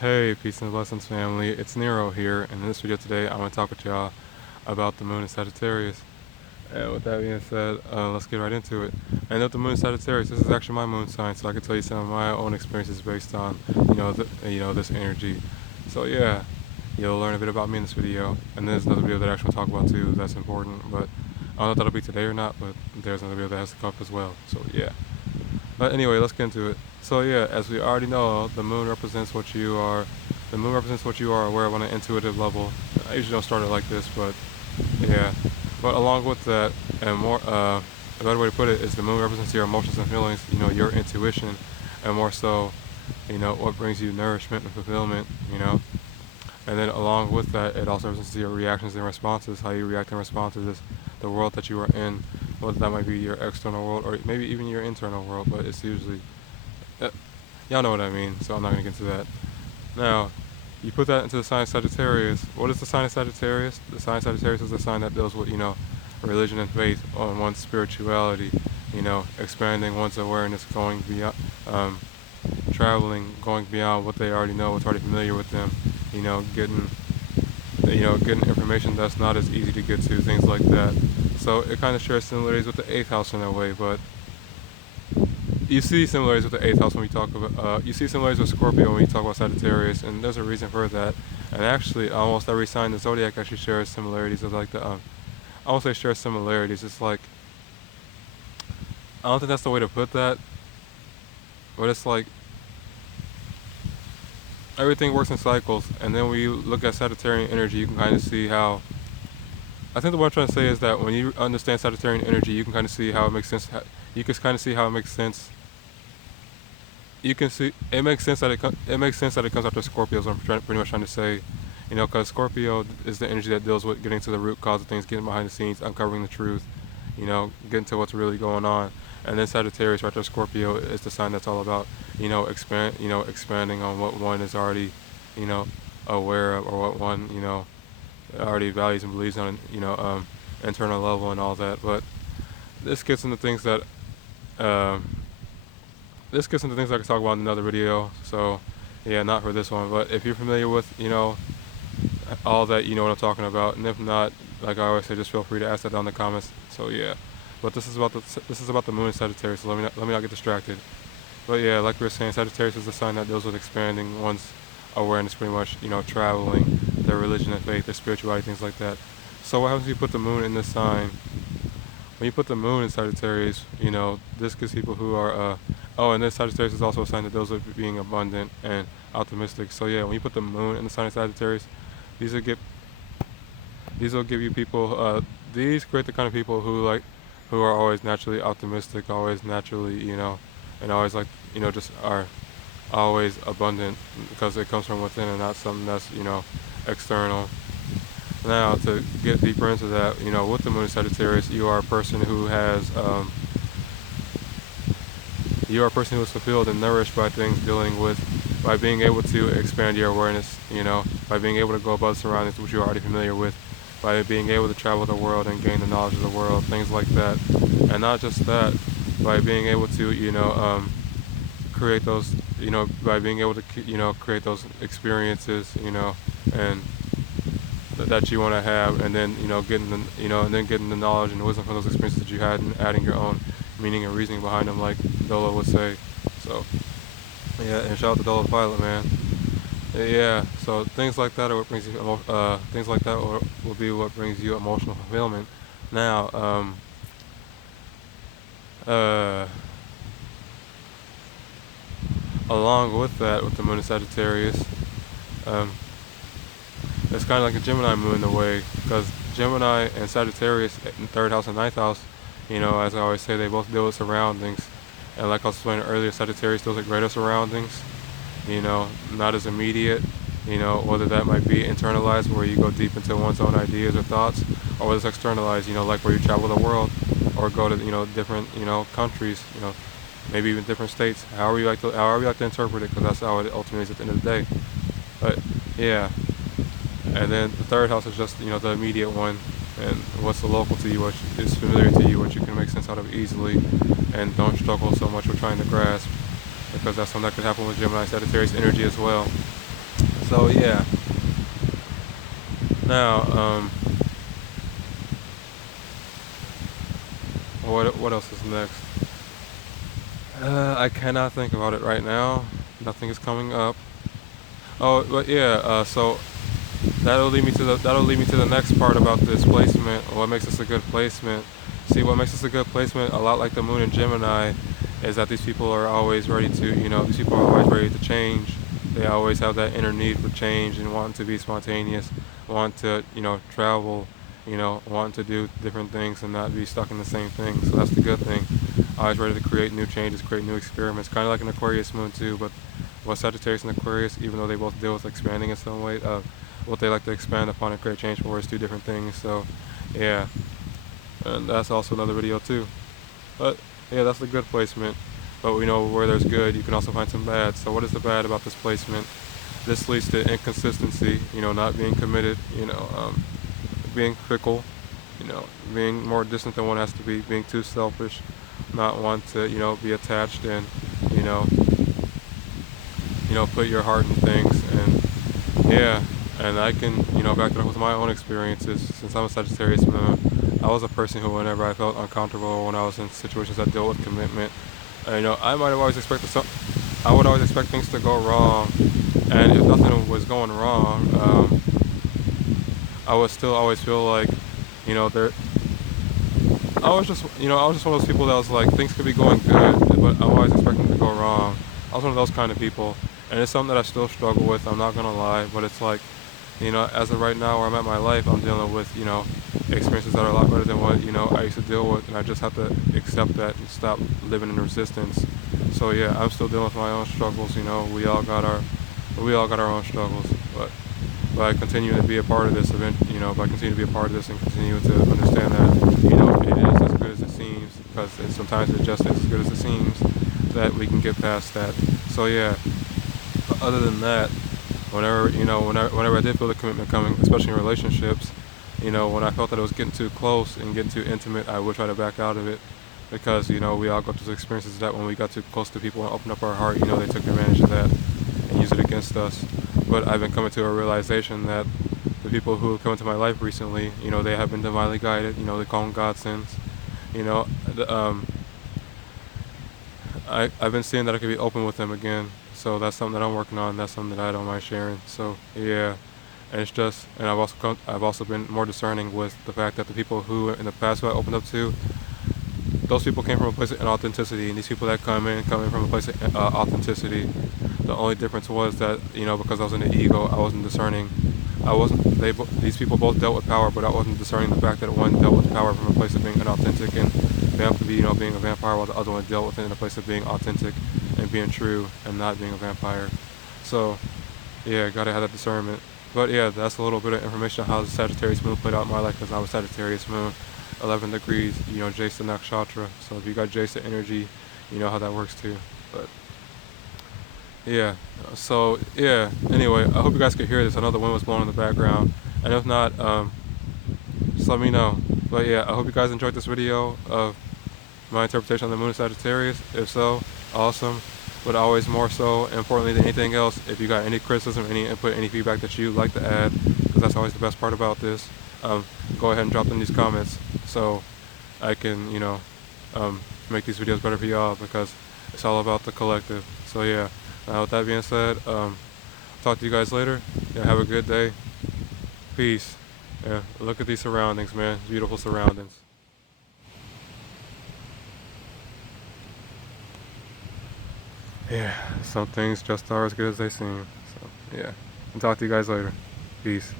Hey, peace and blessings, family. It's Nero here, and in this video today, I'm going to talk with y'all about the moon in Sagittarius. And with that being said, let's get right into it. And with the moon in Sagittarius, this is actually my moon sign, so I can tell you some of my own experiences based on, this energy. So yeah, you'll learn a bit about me in this video, and there's another video that I actually talk about too. That's important, but I don't know if that'll be today or not. But there's another video that has to come up as well. So yeah. But anyway, let's get into it. So yeah, as we already know, the moon represents what you are. The moon represents what you are aware of on an intuitive level. I usually don't start it like this, but yeah. But along with that, and more, a better way to put it is the moon represents your emotions and feelings. Your intuition, and more so, what brings you nourishment and fulfillment. And then along with that, it also represents your reactions and responses, how you react and respond to the world that you are in, whether that might be your external world or maybe even your internal world, but it's usually, y'all know what I mean, so I'm not going to get into that. Now, you put that into the sign of Sagittarius. What is the sign of Sagittarius? The sign of Sagittarius is the sign that deals with, religion and faith, on one's spirituality, expanding one's awareness, going beyond, traveling, going beyond what they already know, what's already familiar with them, getting information that's not as easy to get to, things like that. So it kind of shares similarities with the eighth house in a way, but you see similarities with the eighth house when we talk about, you see similarities with Scorpio when you talk about Sagittarius, and there's a reason for that. And actually, almost every sign in the zodiac actually shares similarities of like I won't say shares similarities, it's like, I don't think that's the way to put that, but it's like, everything works in cycles, and then when you look at Sagittarian energy, you can kind of see how, I think what I'm trying to say is that when you understand Sagittarian energy, you can kind of see how it makes sense. You can kind of see how it makes sense. You can see it makes sense that it makes sense that it comes after Scorpio. So I'm pretty much trying to say, because Scorpio is the energy that deals with getting to the root cause of things, getting behind the scenes, uncovering the truth, getting to what's really going on. And then Sagittarius, right after Scorpio, is the sign that's all about, expanding on what one is already, aware of, or what one, already values and believes on, internal level and all that. But this gets into things that, I can talk about in another video. So yeah, not for this one. But if you're familiar with, all that, you know what I'm talking about. And if not, like I always say, just feel free to ask that down in the comments. So yeah. But this is about the moon in Sagittarius. So let me not get distracted. But yeah, like we were saying, Sagittarius is the sign that deals with expanding one's awareness, pretty much, traveling, their religion and faith, their spirituality, things like that. So what happens if you put the moon in this sign? When you put the moon in Sagittarius, this gives people who are, and this Sagittarius is also a sign that deals with being abundant and optimistic. So yeah, when you put the moon in the sign of Sagittarius, these will give you people, these create the kind of people who are always naturally optimistic, always naturally, and always just are always abundant because it comes from within and not something that's, external. Now, to get deeper into that, with the moon in Sagittarius, you are a person who has, fulfilled and nourished by things by being able to expand your awareness, by being able to go above surroundings which you're already familiar with, by being able to travel the world and gain the knowledge of the world, things like that. And not just that, by being able to, create those, by being able to, create those experiences, and that you want to have, and then, getting the knowledge and wisdom from those experiences that you had, and adding your own meaning and reasoning behind them, like Dolo would say. So yeah, and shout out to Dolo Pilot, man. Yeah, so things like that are what brings you, things like that will be what brings you emotional fulfillment. Now, along with that, with the moon in Sagittarius, it's kind of like a Gemini moon in a way, because Gemini and Sagittarius in third house and ninth house, as I always say, they both deal with surroundings. And like I was explaining earlier, Sagittarius deals with greater surroundings, not as immediate, whether that might be internalized, where you go deep into one's own ideas or thoughts, or whether it's externalized, like where you travel the world, or go to, different, countries, maybe even different states, however you like to interpret it, because that's how it ultimately is at the end of the day. But yeah. And then the third house is just, the immediate one, and what's the local to you, what is familiar to you, what you can make sense out of easily, and don't struggle so much with trying to grasp, because that's something that could happen with Gemini Sagittarius energy as well. So yeah. Now, what else is next? I cannot think about it right now. Nothing is coming up. Oh, but yeah. So that'll lead me to the next part about this placement. What makes this a good placement? See, what makes this a good placement, a lot like the moon in Gemini, is that these people are always ready to, these people are always ready to change. They always have that inner need for change and want to be spontaneous, want to, travel, want to do different things and not be stuck in the same thing. So that's the good thing. Always ready to create new changes, create new experiments, kind of like an Aquarius moon too, but with Sagittarius and Aquarius, even though they both deal with expanding in some way, what they like to expand upon and create change for is two different things. So, yeah, and that's also another video too. But yeah, that's the good placement. But we know where there's good, you can also find some bad. So what is the bad about this placement? This leads to inconsistency, not being committed, being fickle, being more distant than one has to be, being too selfish, not want to, be attached and, you know, put your heart in things. And yeah, and I can, back it up with my own experiences. Since I'm a Sagittarius moon, I was a person who, whenever I felt uncomfortable, when I was in situations that dealt with commitment, I might have always expected I would always expect things to go wrong, and if nothing was going wrong, I would still always feel like, there. I was just one of those people that was like, things could be going good, but I'm always expecting them to go wrong. I was one of those kind of people, and it's something that I still struggle with. I'm not gonna lie, but it's like, as of right now, where I'm at in my life, I'm dealing with, experiences that are a lot better than what, I used to deal with, and I just have to accept that and stop living in resistance. So yeah, I'm still dealing with my own struggles. We all got our own struggles, but by continuing to be a part of this event, by continuing to be a part of this and continue to understand that, it is as good as it seems, because sometimes it just is as good as it seems, that we can get past that. So yeah, other than that, whenever I did feel the commitment coming, especially in relationships, when I felt that it was getting too close and getting too intimate, I would try to back out of it, because, we all go through experiences that when we got too close to people and opened up our heart, they took advantage of that and used it against us. But I've been coming to a realization that the people who have come into my life recently, they have been divinely guided. They call them godsends. You know, the, I've been seeing that I could be open with them again. So that's something that I'm working on. That's something that I don't mind sharing. So yeah, and it's just, and I've also been more discerning with the fact that the people who in the past who I opened up to, those people came from a place of inauthenticity, and these people that come in from a place of authenticity. The only difference was that, because I was in the ego, I wasn't discerning. I wasn't. These people both dealt with power, but I wasn't discerning the fact that one dealt with power from a place of being inauthentic and being a vampire, while the other one dealt with it in a place of being authentic and being true and not being a vampire. So, yeah, gotta have that discernment. But yeah, that's a little bit of information on how the Sagittarius moon played out in my life, because I was Sagittarius moon, 11 degrees, Jesa Nakshatra. So if you got Jesa energy, you know how that works too. But yeah, so yeah, anyway, I hope you guys could hear this. I know the wind was blowing in the background, and if not, just let me know. But yeah, I hope you guys enjoyed this video of my interpretation of the moon in Sagittarius. If so, awesome. But always more so, importantly than anything else, if you got any criticism, any input, any feedback that you'd like to add, because that's always the best part about this, go ahead and drop them in these comments so I can, make these videos better for y'all, because it's all about the collective. So yeah, with that being said, talk to you guys later. Yeah, have a good day. Peace. Yeah, look at these surroundings, man. Beautiful surroundings. Yeah, some things just are as good as they seem. So yeah, I'll talk to you guys later. Peace.